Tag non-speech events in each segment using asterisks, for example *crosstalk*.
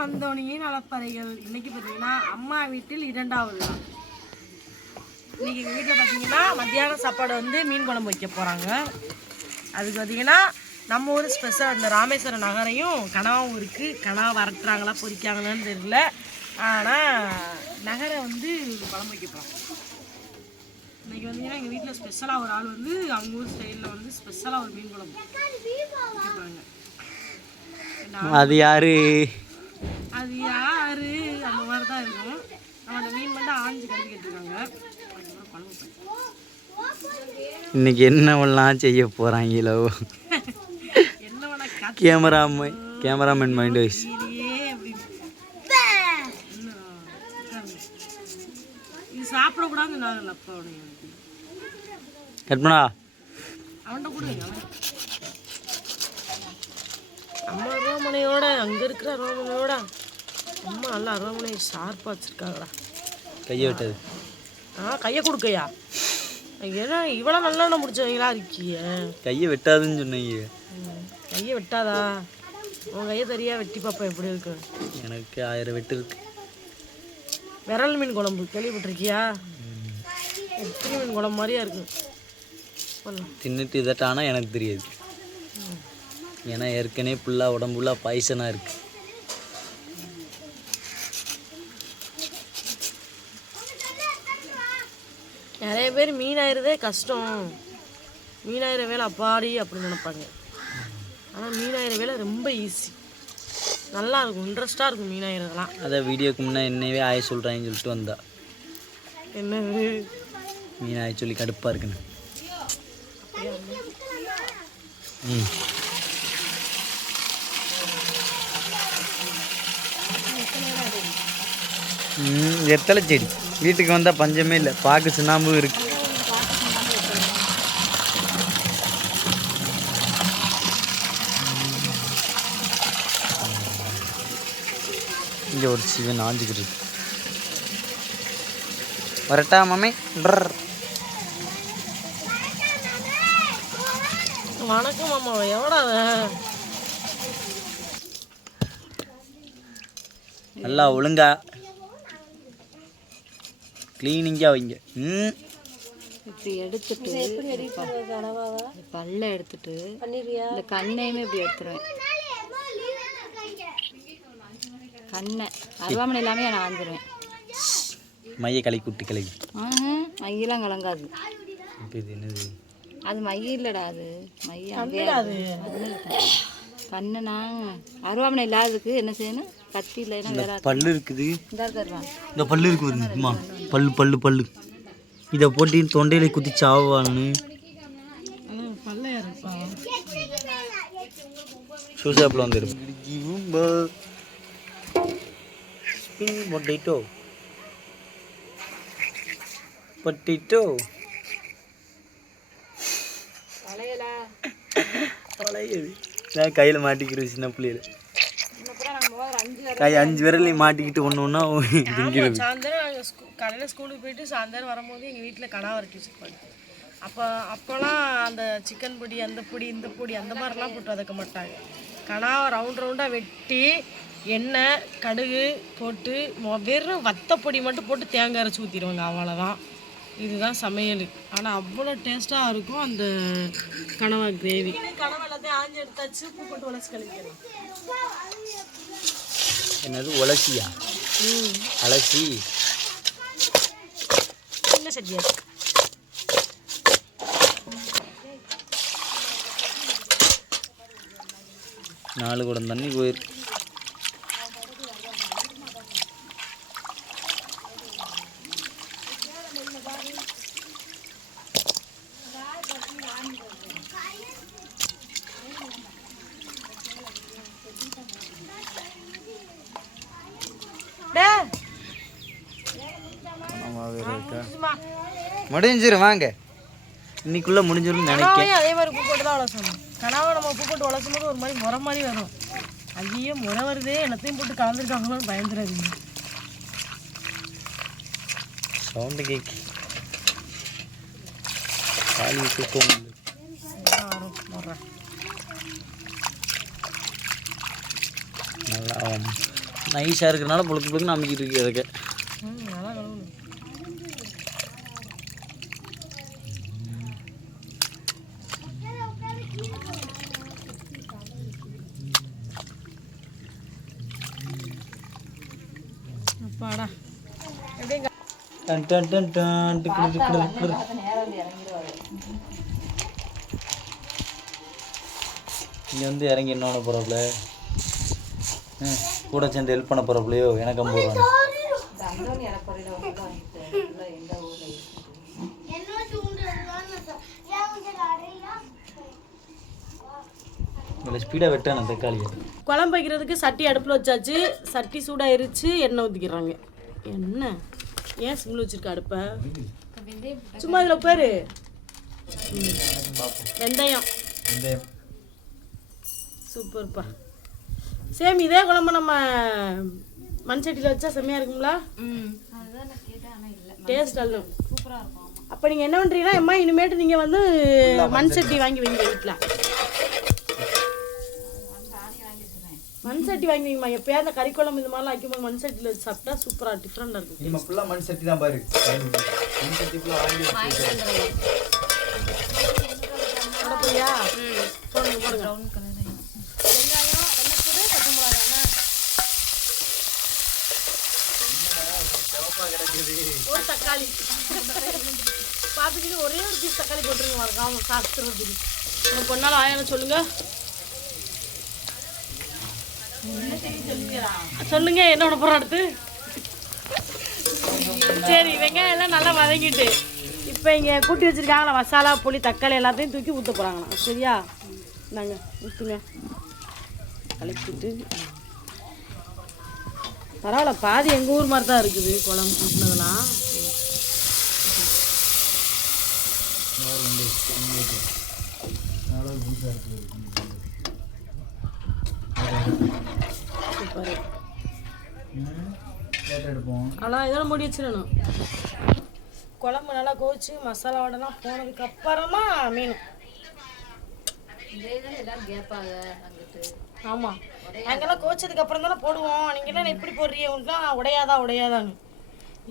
வந்தோனியின் அளப்பறைகள் இன்னைக்கு பார்த்தீங்கன்னா அம்மா வீட்டில் இரண்டாவது நாள். இன்னைக்கு எங்கள் வீட்டில் பார்த்தீங்கன்னா மத்தியான சாப்பாடு வந்து மீன் குழம்பு வைக்க போகிறாங்க அதுக்கு பார்த்தீங்கன்னா நம்ம ஊர் ஸ்பெஷல் அந்த ராமேஸ்வரம் நகரையும் கனவாவும் இருக்குது கனவா வரட்டுறாங்களா பொறிக்காங்களான்னு தெரியல. ஆனால் நகரை வந்து குழம்பு வைக்க போகிறாங்க இன்னைக்கு வந்தீங்கன்னா எங்கள் வீட்டில் ஸ்பெஷலாக ஒரு ஆள் வந்து அவங்க ஊர் ஸ்டைலில் வந்து ஸ்பெஷலாக ஒரு மீன் குழம்பு வைக்க போகிறாங்க அது யாரு? அது யாரு? அந்த மாதிரி தான் இருக்கும். நம்ம அந்த மீன் மட்டும் ஆஞ்சு கட்டி கட்டிருக்காங்க. அதுக்கப்புறம் குழம்பு பண்ணி. இன்னைக்கு என்னவெல்லாம் செய்ய போகிறாங்களோ கேமரா கேமராமேன் மைண்ட். இது சாப்பிடக்கூடாது நான் அப்பா உடைய கட் பண்ணா அவன்கிட்ட கொடுங்க அவன் அம்மா அருவாமனையோட அங்கே இருக்கிற அருவாமனையோட அம்மா நல்லா அருவாமனை ஷார்ப்பாக வச்சுருக்காங்கடா. கையை விட்டது. ஆ கையை கொடுக்கையா? ஏன்னா இவ்வளோ நல்லெண்ணெய் முடிச்சவங்களா இருக்கிய. கையை வெட்டாதுன்னு சொன்னீங்க. கையை வெட்டாதா? உன் கையை தெரியா வெட்டி பாப்பா எப்படி இருக்கு? எனக்கு ஆயிரம் வெட்டு இருக்கு. விரல் மீன் குழம்பு கேள்விப்பட்டிருக்கியா? எத்தனை மீன் குழம்பு மாதிரியா இருக்கு. தின்னுட்டு இதட்டானா எனக்கு தெரியாது. ஏன்னா ஏற்கனவே ஃபுல்லாக உடம்புல பாய்சனாக இருக்கு நிறைய பேர் மீனாயிரதே கஷ்டம். மீனாயிர வேலை அப்பாடி அப்படின்னு நினைப்பாங்க. ஆனால் மீனாயிர வேலை ரொம்ப ஈஸி நல்லா இருக்கும் இன்ட்ரெஸ்டாக இருக்கும் மீனாயிரதெல்லாம். அதை வீடியோக்கு முன்னே என்னவே ஆய சொல்கிறாங்கன்னு சொல்லிட்டு வந்தா. என்னது? மீன் ஆய சொல்லி கடுப்பாக இருக்குன்னு. ம். வெத்தலை செடி. வீட்டுக்கு வந்தால் பஞ்சமே இல்லை. பாக்கு சுண்ணாம்பு இருக்கு. இங்கே ஒரு சிவன் ஆஞ்சிக்கிட்டு இருக்கு. வரட்டா மாமே. வணக்கம் மாமா. எவ்வளோ நல்லா ஒழுங்கா க்ளீனிங்காக வைங்க. ம். இப்படி எடுத்துட்டு பல்ல எடுத்துட்டு இந்த கண்ணையுமே இப்படி எடுத்துருவேன். கண்ணை அருவாமனை எல்லாமே நான் ஆந்துருவேன் மைய களை குட்டி கிளவி. மையெல்லாம் கலங்காது. இது என்னது? அது மைய இல்லடா அது. மைய அங்கேயே கண்ணை நான் அருவாமனை இல்லாததுக்கு என்ன செய்யணும்? கத்தி இல்லைன்னா வேற பல்லு இருக்குது. இந்த பல்லு இருக்கு வருமா பல்லு பல்லு பல்லு. இதை போட்டு தொண்டையில குத்தி சாவானு ஷூஷாப்பில் வந்துடும் ஸ்பின் பொட்டேட்டோ பொட்டேட்டோ பழையது கையில் மாட்டிக்கிறது சின்ன பிள்ளையில. கை அஞ்சு விரலையும் மாட்டிக்கிட்டு ஒன்று ஒன்றா திங்கிறது காலையில் ஸ்கூலுக்கு போயிட்டு சாயந்தரம் வரும்போது எங்கள் வீட்டில் கனவா வரைக்கும் வச்சுருப்பாங்க. அப்போ அப்போலாம் அந்த சிக்கன் பொடி அந்த பொடி இந்த பொடி அந்த மாதிரிலாம் போட்டு வதக்க மாட்டாங்க. கனாவை ரவுண்ட் ரவுண்டாக வெட்டி எண்ணெய் கடுகு போட்டு வெறும் வத்த பொடி மட்டும் போட்டு தேங்காய் அரைச்சி ஊற்றிடுவாங்க அவ்வளோதான் இதுதான் சமையல். ஆனால் அவ்வளோ டேஸ்ட்டாக இருக்கும் அந்த கனவா கிரேவி எல்லாத்தையும் ஆஞ்சு எடுத்தாச்சு உப்பு போட்டு உலசி கழிக்கணும் என்னது உலசியா? அலசி. சின்ன இருக்கு நாலு குடம் தண்ணி போயிருக்கு முடிஞ்சிரும் வாங்க. இன்னைக்குள்ள முடிஞ்சிரும் நினைக்கிறேன் அதே மாதிரி உப்பு போட்டு தான் உலசணும் கனவை நம்ம உப்பு போட்டு உலசும் போது ஒரு மாதிரி முறை மாதிரி வரும். ஐயோ முறை வருதே. எல்லாத்தையும் போட்டு கலந்துருக்காங்களோன்னு பயந்துடாதீங்க. சவுண்டு கேக்கு. காலி தூக்கம் நல்லா. நைஸாக இருக்கிறனால புழுக்கு புழுக்கு நம்பிக்கிட்டு இருக்கு அதுக்கு டன் டன் டன் டன் டிக்குடு டிக்குடு. இங்க வந்து இறங்கி என்ன பண்ண போகிறாப்புல கூட சேர்ந்து ஹெல்ப் பண்ண போகிறாப்புலையோ எனக்கு ஐம்பது ரூபா இதில் ஸ்பீடாக வெட்டான தக்காளியை. குழம்பு வைக்கிறதுக்கு சட்டி அடுப்பில் வச்சாச்சு. சட்டி சூடாயிருச்சு எண்ணெய் ஊற்றிக்கிறாங்க எண்ணெய் ஏன் சிம்மில் வச்சிருக்க அடுப்பை? சும்மா இதில் பேர் வெந்தயம். வெந்தயம். சூப்பர்ப்பா. சேம் இதே குழம்பு நம்ம மண் சட்டியில் வச்சா செம்மையாக இருக்கும்ல? டேஸ்ட் அல்ல அப்போ நீங்கள் என்ன பண்ணுறீங்கன்னா அம்மா இனிமேட்டு நீங்கள் வந்து மண் சட்டி வாங்கி வைங்க வீட்டில் மண் சட்டி வாங்கி வைங்கம்மா. எப்பயாவது அந்த கறி குழம்பு இந்த மாதிரிலாம் வைக்கும்போது மண் சட்டியில் வச்சு சாப்பிட்டா சூப்பராக டிஃப்ரெண்டாக இருக்கும். நம்ம ஃபுல்லாக மண் சட்டி தான் பாரு. மண் சட்டி ஃபுல்லாக போறியா போடுங்க போடுங்க. ஒரு தக்காளி. பார்த்துக்கிட்டு ஒரே ஒரு பீஸ் தக்காளி போட்டுருங்க மறக்காம சாஸ்திரத்துக்கு உங்க பொண்ணால் ஆயாலும் சொல்லுங்க. சொல்லுங்க என்ன போகிறோம் அடுத்து? சரி வெங்காயம் எல்லாம் நல்லா வதங்கிட்டு இப்போ இங்கே கூட்டி வச்சிருக்காங்களா மசாலா புளி தக்காளி எல்லாத்தையும் தூக்கி ஊற்ற போகிறாங்களா சரியா? நாங்கள் ஊற்றுங்க கலக்கிட்டு பரவாயில்ல பாதி எங்கள் ஊர் மாதிரி தான் இருக்குது குழம்பு ஊற்றினதெல்லாம் ஆனால் இதெல்லாம் முடி வச்சிடணும். குழம்பு நல்லா கோச்சு மசாலாவோடலாம் போனதுக்கு அப்புறமா மீன். ஆமாம் நாங்கெல்லாம் கோச்சதுக்கு அப்புறம் தானே போடுவோம். நீங்கள் என்ன இப்படி போடுறீங்க? உங்களுக்குலாம் உடையாதா உடையாதான்னு.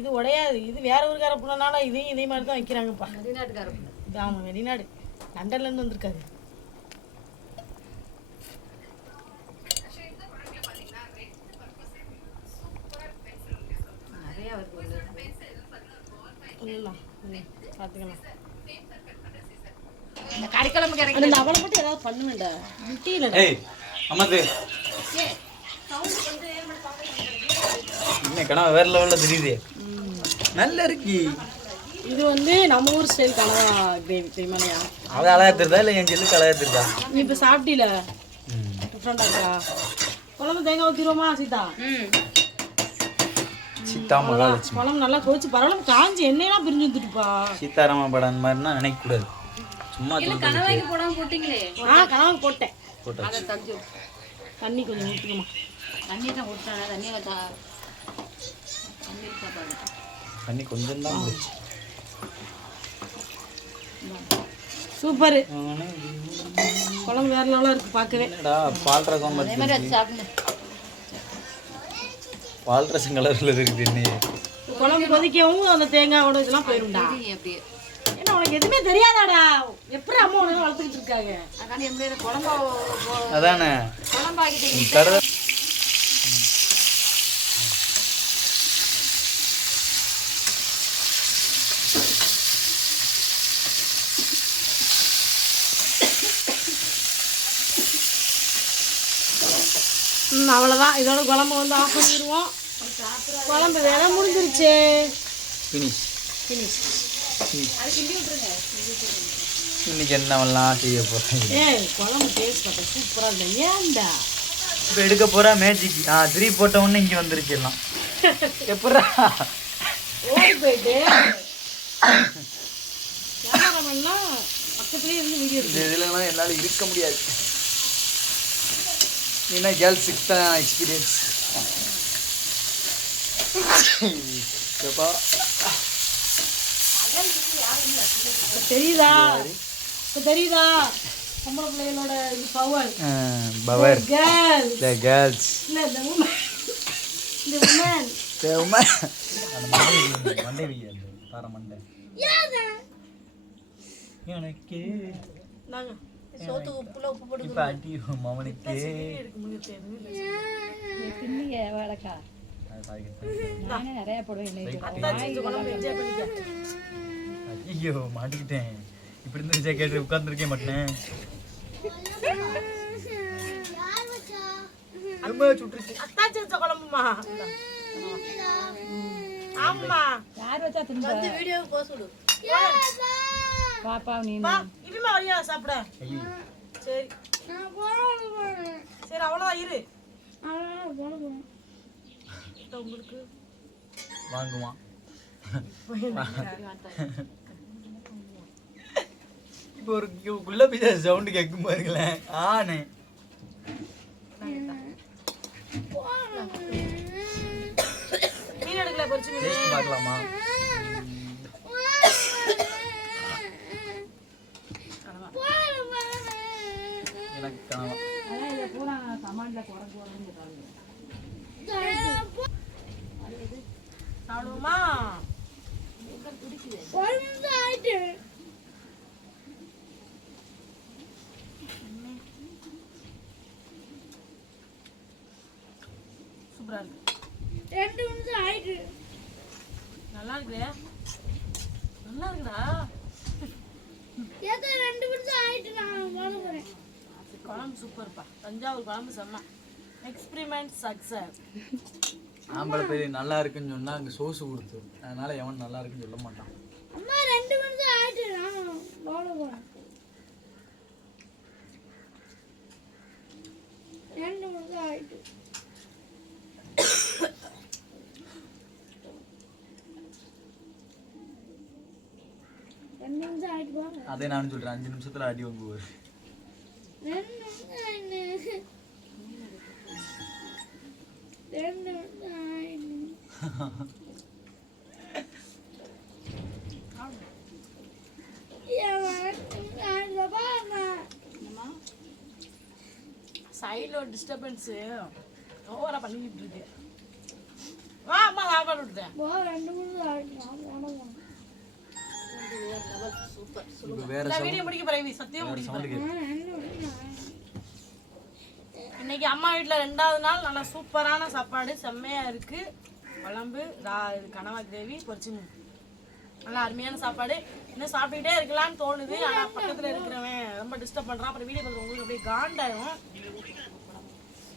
இது உடையாது. இது வேற ஊருக்கார பிள்ளைனால இதையும் இதே மாதிரி தான் வைக்கிறாங்கப்பா. வெளிநாட்டுக்காரங்க இது ஆமாம் வெளிநாடு. லண்டன்லேருந்து ஒன்றும் பார்த்துக்கலாம். இந்த கறிக்குழம்பு கிடைக்கும் அந்த அவளை மட்டும் ஏதாவது பண்ணுவேன்டா முட்டியில ஏய் அம்மாது என்ன கனவு வேற லெவலில் தெரியுது. நல்லா இருக்கு. இது வந்து நம்ம ஊர் ஸ்டைல் கனவா கிரேவி தெரியுமாலையா அது அழகா தெரியுதா இல்லை என் செல்லுக்கு அழகா தெரியுதா நீ இப்போ சாப்பிட்டீல? டிஃப்ரெண்டாக இருக்கா? குழம்பு தேங்காய் ஊற்றிடுவோமா சீதா? சீதா மகாலட்சுமி. குழம்பு நல்லா கோச்சு பரவாயில்ல காஞ்சி எண்ணெயெல்லாம் பிரிஞ்சு வந்துட்டுப்பா. சீதாராம படம் மாதிரினா நினைக்கக்கூடாது. சும்மா தூக்கி கணவாய்க்கு போடாம போட்டீங்களே? ஆ கனவு போட்டேன். போட்டு அதை தஞ்சு தண்ணி கொஞ்சம் ஊற்றிக்கமா தண்ணி தான் கொடுத்தானே தண்ணியை வச்சா தண்ணி சாப்பாடு தண்ணி கொஞ்சம் தான் முடிச்சு சூப்பரு. குழம்பு வேற லெவலாக இருக்கு பார்க்கவே. என்னடா பால் ரகம் அதே மாதிரி வச்சு சாப்பிடுங்க பால் ரசம் கலரில் இருக்குது என்ன குழம்பு கொதிக்கவும் அந்த தேங்காயோட இதெல்லாம் போயிரும்டா. நீ அப்படியே. ஏன்னா உனக்கு எதுவுமே தெரியாதாடா? எப்படி அம்மா உனக்கு வளர்த்துக்கிட்டு இருக்காங்க? அதான் எப்படி குழம்பா அதானே. குழம்பாக்கிட்டீங்க கடை ம் அவ்வளோதான் இதோட குழம்பு வந்து ஆஃப் பண்ணிடுவோம். குழம்பு வேலை முடிஞ்சிருச்சு. ஃபினிஷ் ஃபினிஷ் இன்னைக்கு என்னவெல்லாம் செய்ய போகிறேன் ஏய் குழம்பு டேஸ்ட் பார்த்தா சூப்பராக இல்லை. ஏன்டா? இப்போ எடுக்க போகிற மேஜிக் ஆ த்ரீ போட்ட உடனே இங்கே வந்துருச்சு எல்லாம். *laughs* எப்படா ஓடி போயிட்டு. கேமராமேன்னா பக்கத்துலேயே இருந்து வீடியோ இந்த இதுலலாம் என்னால் இருக்க முடியாது. என்ன கேர்ள்ஸுக்கு தான் எக்ஸ்பீரியன்ஸ் எப்பா தெரியுதா? இப்போ தெரியுதா? பொம்பளை பிள்ளைகளோட இது power power girl the girls இல்லை இந்த woman. இந்த woman. தேவமா அந்த மண்டை வை, அந்த பாறை மண்டை எனக்கு உப்புல உப்பு போட்டு இப்ப மவனுக்கு. பின்னிய வாழைக்கா. அது. நானே நிறைய போடுவேன். ஐயோ மாட்டிக்கிட்டேன். இப்படி இருந்து விஜய் கேட்டு உட்கார்ந்துருக்கேன் மாட்டேன் அம்மா சுட்டுருச்சு. குழம்புமா. ஆமா. யார் வச்சா தின்ப? வந்து வீடியோ சொல்லு. பாப்பா நீ வா இனிமே வரியா சாப்பிட? சரி. சரி அவ்வளவுதான் இரு. உங்களுக்கு. வாங்குவான். இப்போ ஒரு குள்ள பிசா சவுண்டு கேட்கும் பாருங்களேன். ஆனே. மீன் எடுக்கல பொரிச்சு மீன் டேஸ்ட் பார்க்கலாமா? எனக்கு கனவா அதான் இதை பூரா கமாண்டில் குறைஞ்சு குறைஞ்சு சொல்றாங்க. சாப்பிடுவோமா? சூப்பரா இருக்கு. நல்லா இருக்குதே. நல்லா இருக்குடா. குழம்பு சூப்பர்ப்பா தஞ்சாவூர் குழம்பு செம்ம எக்ஸ்பிரிமெண்ட் சக்சஸ் ஆம்பளை பேர் நல்லா இருக்குன்னு சொன்னா அங்க சோசு கொடுத்து. அதனால எவன் நல்லா இருக்குன்னு சொல்ல மாட்டான். அதே நானும் சொல்றேன் அஞ்சு நிமிஷத்துல அடி வாங்குவார். சைடில் ஒரு டிஸ்டர்பன்ஸு ஓவரா பண்ணிக்கிட்டு இருக்கு. வா அம்மா சாப்பாடு விட்டுட்டேன் இப்போ வேற வீடியோ முடிக்க போறேன் சத்தியம் இன்னைக்கு அம்மா வீட்டில் ரெண்டாவது நாள் நல்லா சூப்பரான சாப்பாடு செம்மையா இருக்கு. குழம்பு ரா இது கனவா கிரேவி பொரிச்சு. நல்லா அருமையான சாப்பாடு. இன்னும் சாப்பிட்டுக்கிட்டே இருக்கலாம்னு தோணுது. ஆனால் பக்கத்தில் இருக்கிறவன் ரொம்ப டிஸ்டர்ப் பண்ணுறான் அப்புறம் வீடியோ பார்த்து உங்களுக்கு அப்படியே காண்டாயிரும்.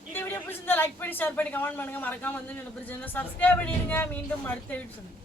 இந்த வீடியோ பிடிச்சிருந்தா லைக் பண்ணி ஷேர் பண்ணி கமெண்ட் பண்ணுங்க. மறக்காம வந்து எனக்கு பிடிச்சிருந்தா சப்ஸ்கிரைப் பண்ணிடுங்க. மீண்டும் அடுத்த வீடியோ சொல்லுங்க